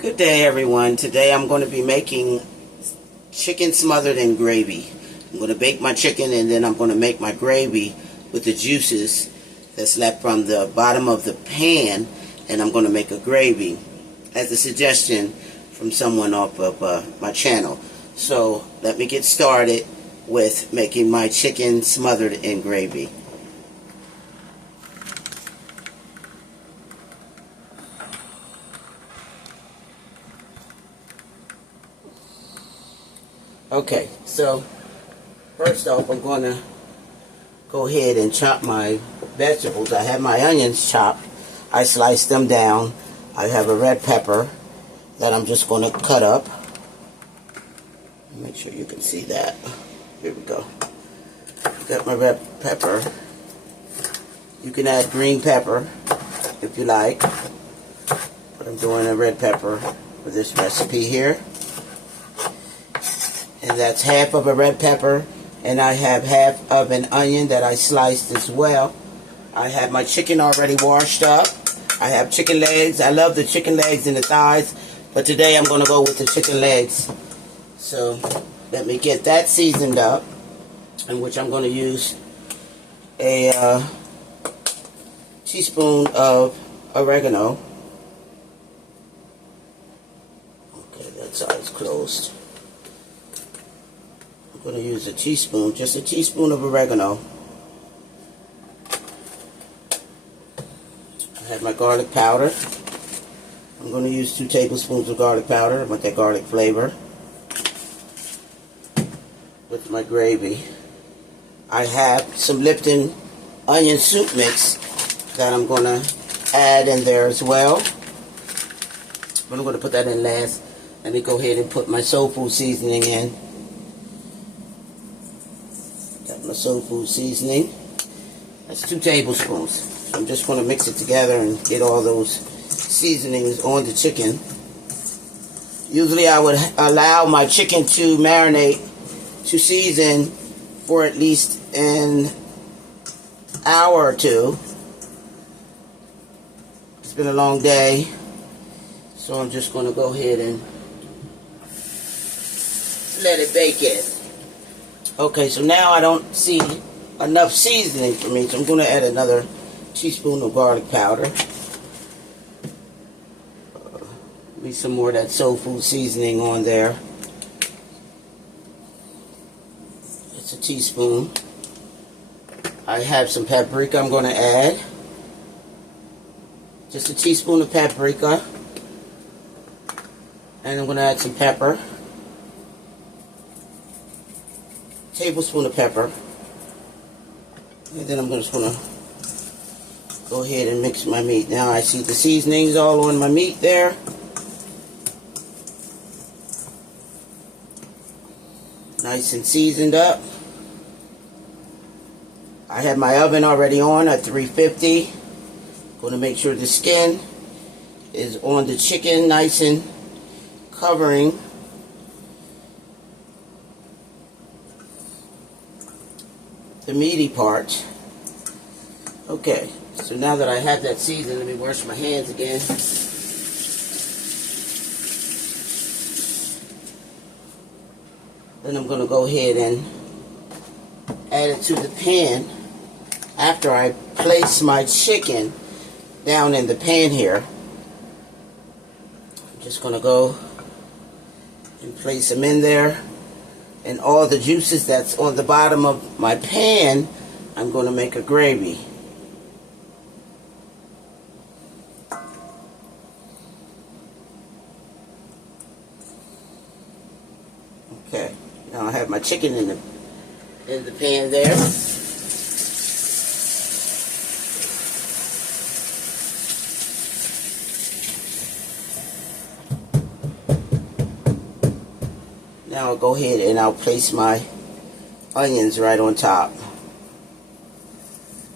Good day, everyone. Today I'm going to be making chicken smothered in gravy. I'm going to bake my chicken and then I'm going to make my gravy with the juices that's left from the bottom of the pan, and I'm going to make a gravy as a suggestion from someone off of my channel. So let me get started with making my chicken smothered in gravy. Okay, so first off, I'm going to go ahead and chop my vegetables. I have my onions chopped. I sliced them down. I have a red pepper that I'm just going to cut up. Make sure you can see that. Here we go. Got my red pepper. You can add green pepper if you like, but I'm doing a red pepper for this recipe here. And that's half of a red pepper, and I have half of an onion that I sliced as well. I have my chicken already washed up. I have chicken legs. I love the chicken legs and the thighs, but today I'm going to go with the chicken legs. So let me get that seasoned up, in which I'm going to use a teaspoon of oregano. Okay, that side's closed. I'm going to use a teaspoon, just a teaspoon of oregano. I have my garlic powder. I'm going to use 2 tablespoons of garlic powder. I want that garlic flavor. With my gravy, I have some Lipton onion soup mix that I'm going to add in there as well. But I'm going to put that in last. Let me go ahead and put my soul food seasoning in. Got my soul food seasoning. That's 2 tablespoons. So I'm just going to mix it together and get all those seasonings on the chicken. Usually I would allow my chicken to marinate, to season for at least an hour or 2. It's been a long day, so I'm just going to go ahead and let it bake in. Okay, so now I don't see enough seasoning for me, so I'm going to add another teaspoon of garlic powder. Need some more of that soul food seasoning on there. It's a teaspoon. I have some paprika I'm going to add. Just a teaspoon of paprika. And I'm going to add some pepper. Tablespoon of pepper. And then I'm just going to go ahead and mix my meat. Now I see the seasonings all on my meat there. Nice and seasoned up. I have my oven already on at 350. Going to make sure the skin is on the chicken, nice and covering the meaty part. Okay, so now that I have that seasoned, let me wash my hands again. Then I'm going to go ahead and add it to the pan after I place my chicken down in the pan here. I'm just going to go and place them in there. And all the juices that's on the bottom of my pan, I'm going to make a gravy. Okay, now I have my chicken in the pan there. Now I'll go ahead and I'll place my onions right on top.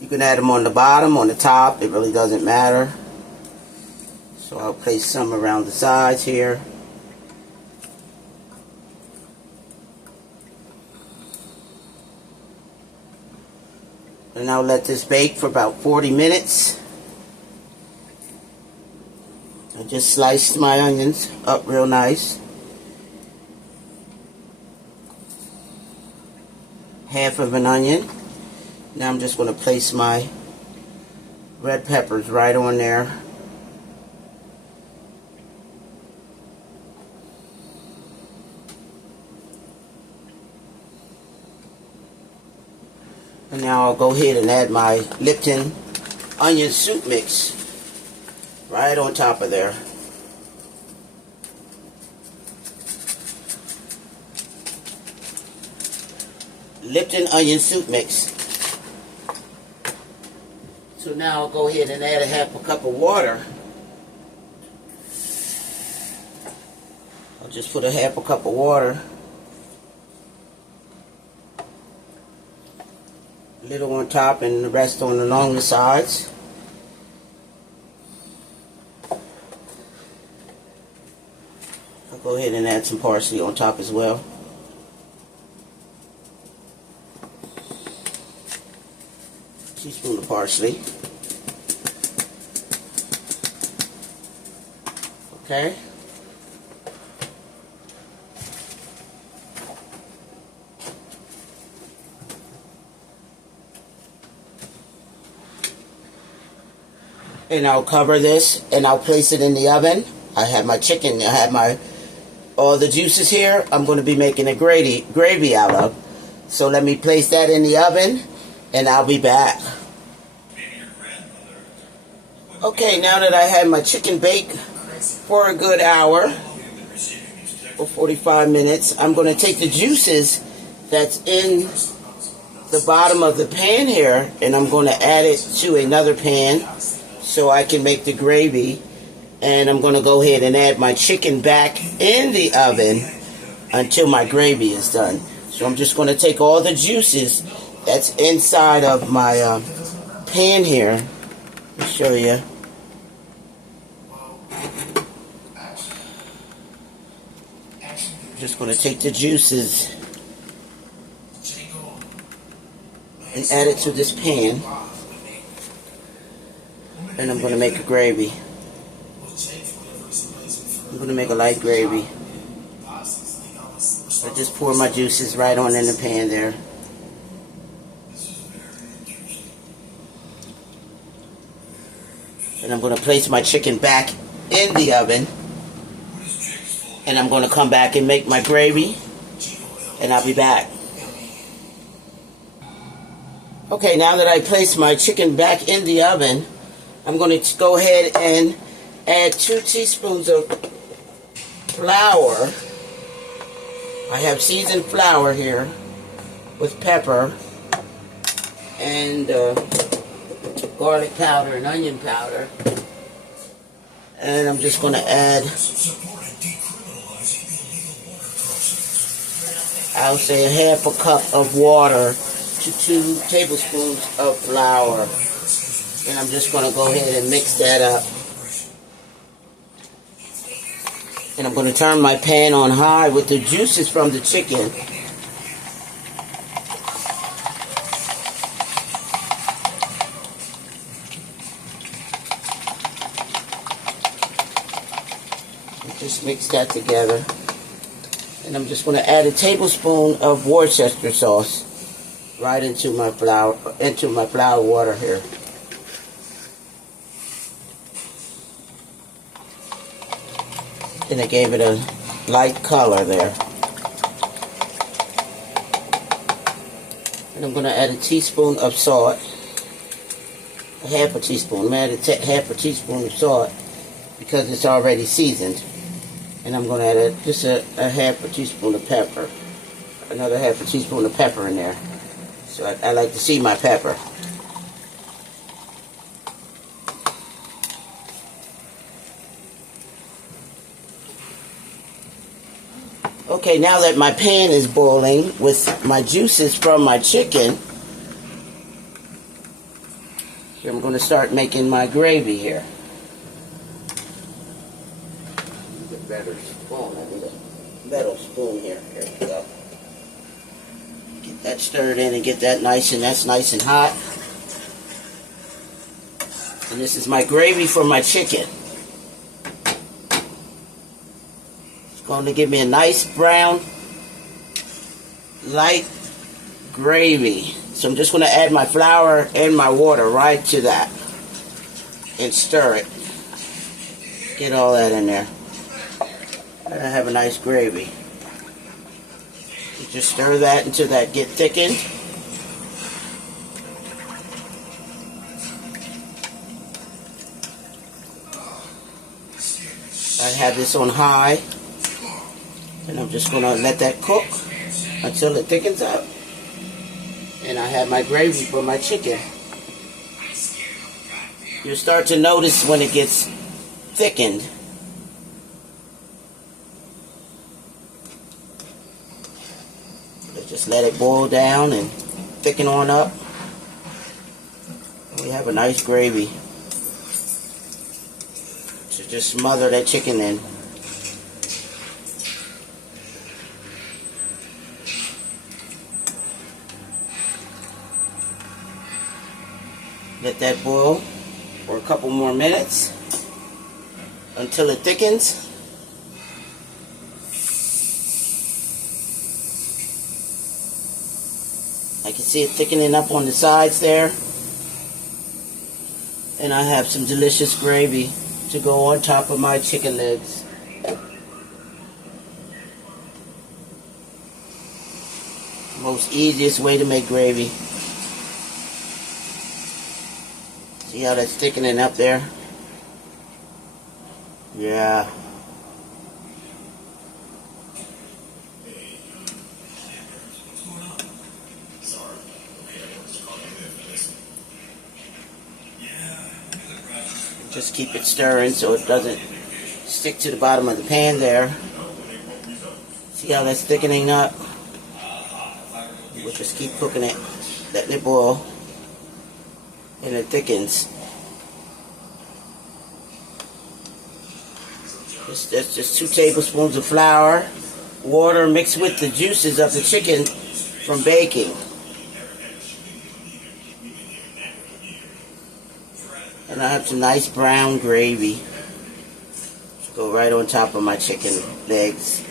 You can add them on the bottom, on the top, it really doesn't matter. So I'll place some around the sides here. And I'll let this bake for about 40 minutes. just sliced my onions up real nice. Half of an onion. Now I'm just going to place my red peppers right on there. And now I'll go ahead and add my Lipton onion soup mix right on top of there. Lipton onion soup mix. So now I'll go ahead and add a half a cup of water. I'll just put a half a cup of water. A little on top and the rest on along the sides. I'll go ahead and add some parsley on top as well. Teaspoon of parsley. Okay. And I'll cover this and I'll place it in the oven. I have my chicken, I have all the juices here. I'm going to be making a gravy out of. So let me place that in the oven and I'll be back. Okay, now that I had my chicken baked for a good hour or 45 minutes, I'm going to take the juices that's in the bottom of the pan here and I'm going to add it to another pan so I can make the gravy. And I'm going to go ahead and add my chicken back in the oven until my gravy is done. So I'm just going to take all the juices that's inside of my pan here. Let me show you. I'm just going to take the juices and add it to this pan. And I'm going to make a gravy. I'm going to make a light gravy. I just pour my juices right on in the pan there. And I'm going to place my chicken back in the oven. And I'm going to come back and make my gravy. And I'll be back. Okay, now that I placed my chicken back in the oven, I'm going to go ahead and add 2 teaspoons of flour. I have seasoned flour here with pepper and garlic powder and onion powder. And I'm just going to add, I'll say, a half a cup of water to 2 tablespoons of flour. And I'm just going to go ahead and mix that up. And I'm going to turn my pan on high with the juices from the chicken. And just mix that together. And I'm just going to add a tablespoon of Worcestershire sauce right into my flour water here. And I gave it a light color there. And I'm going to add a teaspoon of salt. A half a teaspoon. I'm going to add half a teaspoon of salt because it's already seasoned. And I'm going to add just a half a teaspoon of pepper. Another half a teaspoon of pepper in there. So I like to see my pepper. Okay, now that my pan is boiling with my juices from my chicken, I'm going to start making my gravy here. Get a better spoon. I need a metal spoon here. Here we go. Get that stirred in and get that nice and hot. And this is my gravy for my chicken. going to give me a nice brown, light gravy. So I'm just going to add my flour and my water right to that and stir it. Get all that in there. And I have a nice gravy. You just stir that until that gets thickened. I have this on high, and I'm just going to let that cook until it thickens up. And I have my gravy for my chicken. You'll start to notice when it gets thickened. Just let it boil down and thicken on up. And we have a nice gravy to just smother that chicken in. Let that boil for a couple more minutes until it thickens. I can see it thickening up on the sides there. And I have some delicious gravy to go on top of my chicken legs. Most easiest way to make gravy. See how that's thickening up there? Yeah. Just keep it stirring so it doesn't stick to the bottom of the pan there. See how that's thickening up? We'll just keep cooking it, letting it boil, and it thickens. That's just 2 tablespoons of flour, water mixed with the juices of the chicken from baking. And I have some nice brown gravy to go right on top of my chicken legs.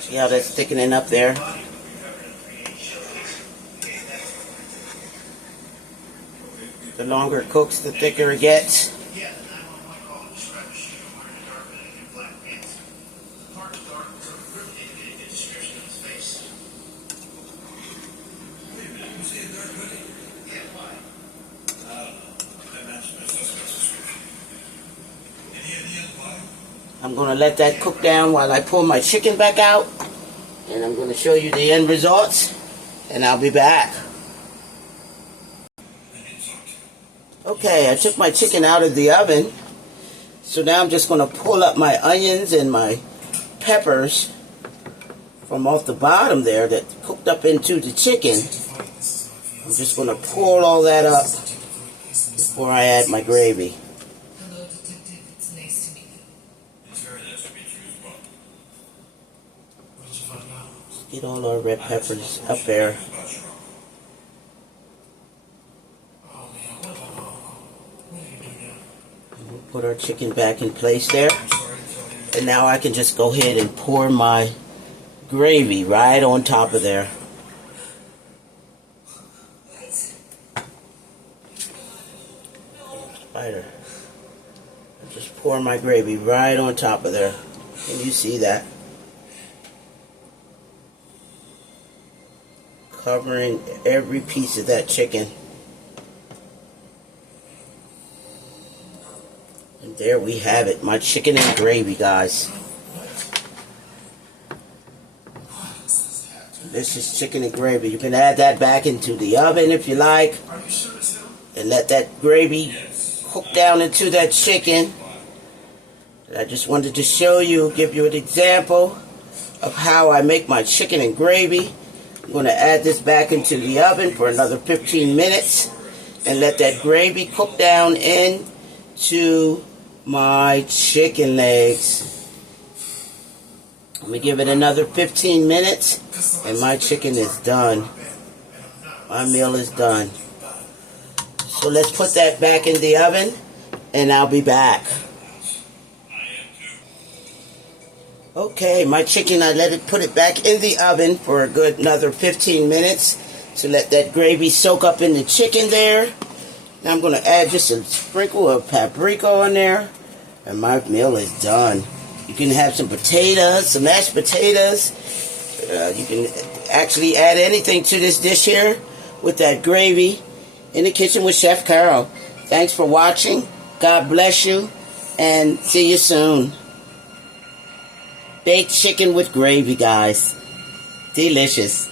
See how that's thickening up there? The longer it cooks, the thicker it gets. I'm going to let that cook down while I pull my chicken back out. And I'm going to show you the end results. And I'll be back. Okay, I took my chicken out of the oven. So now I'm just going to pull up my onions and my peppers from off the bottom there that cooked up into the chicken. I'm just going to pour all that up before I add my gravy. Get all our red peppers up there. We'll put our chicken back in place there. And now I can just go ahead and pour my gravy right on top of there. Spider. Just pour my gravy right on top of there. Can you see that? Covering every piece of that chicken. And there we have it, my chicken and gravy, guys. This is chicken and gravy. You can add that back into the oven if you like. And let that gravy cook down into that chicken. And I just wanted to show you, give you an example of how I make my chicken and gravy. I'm going to add this back into the oven for another 15 minutes and let that gravy cook down into my chicken legs. Let me give it another 15 minutes and my chicken is done. My meal is done. So let's put that back in the oven and I'll be back. Okay, my chicken, I put it back in the oven for a good another 15 minutes to let that gravy soak up in the chicken there. Now I'm going to add just a sprinkle of paprika on there, and my meal is done. You can have some potatoes, some mashed potatoes. You can actually add anything to this dish here with that gravy. In the Kitchen with Chef Carol. Thanks for watching. God bless you, and see you soon. Baked chicken with gravy, guys. Delicious.